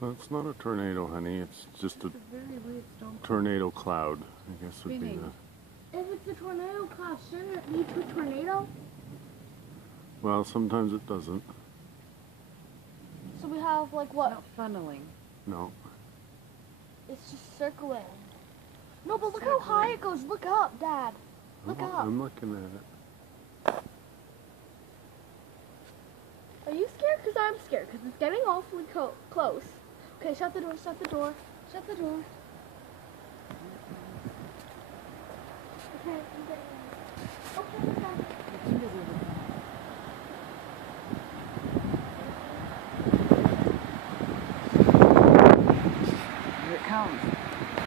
That's not a tornado, honey. It's just a very weird storm. tornado cloud, I guess would be the... If it's a tornado cloud, shouldn't it lead to a tornado? Well, sometimes it doesn't. So we have like what? Not funneling. No. It's just circling. No, but look how high it goes. Look up, Dad. Look up. I'm looking at it. Are you scared? Because I'm scared. Because it's getting awfully close. Okay, shut the door, shut the door, shut the door. Okay, I'm getting in. Okay, okay. Here it comes.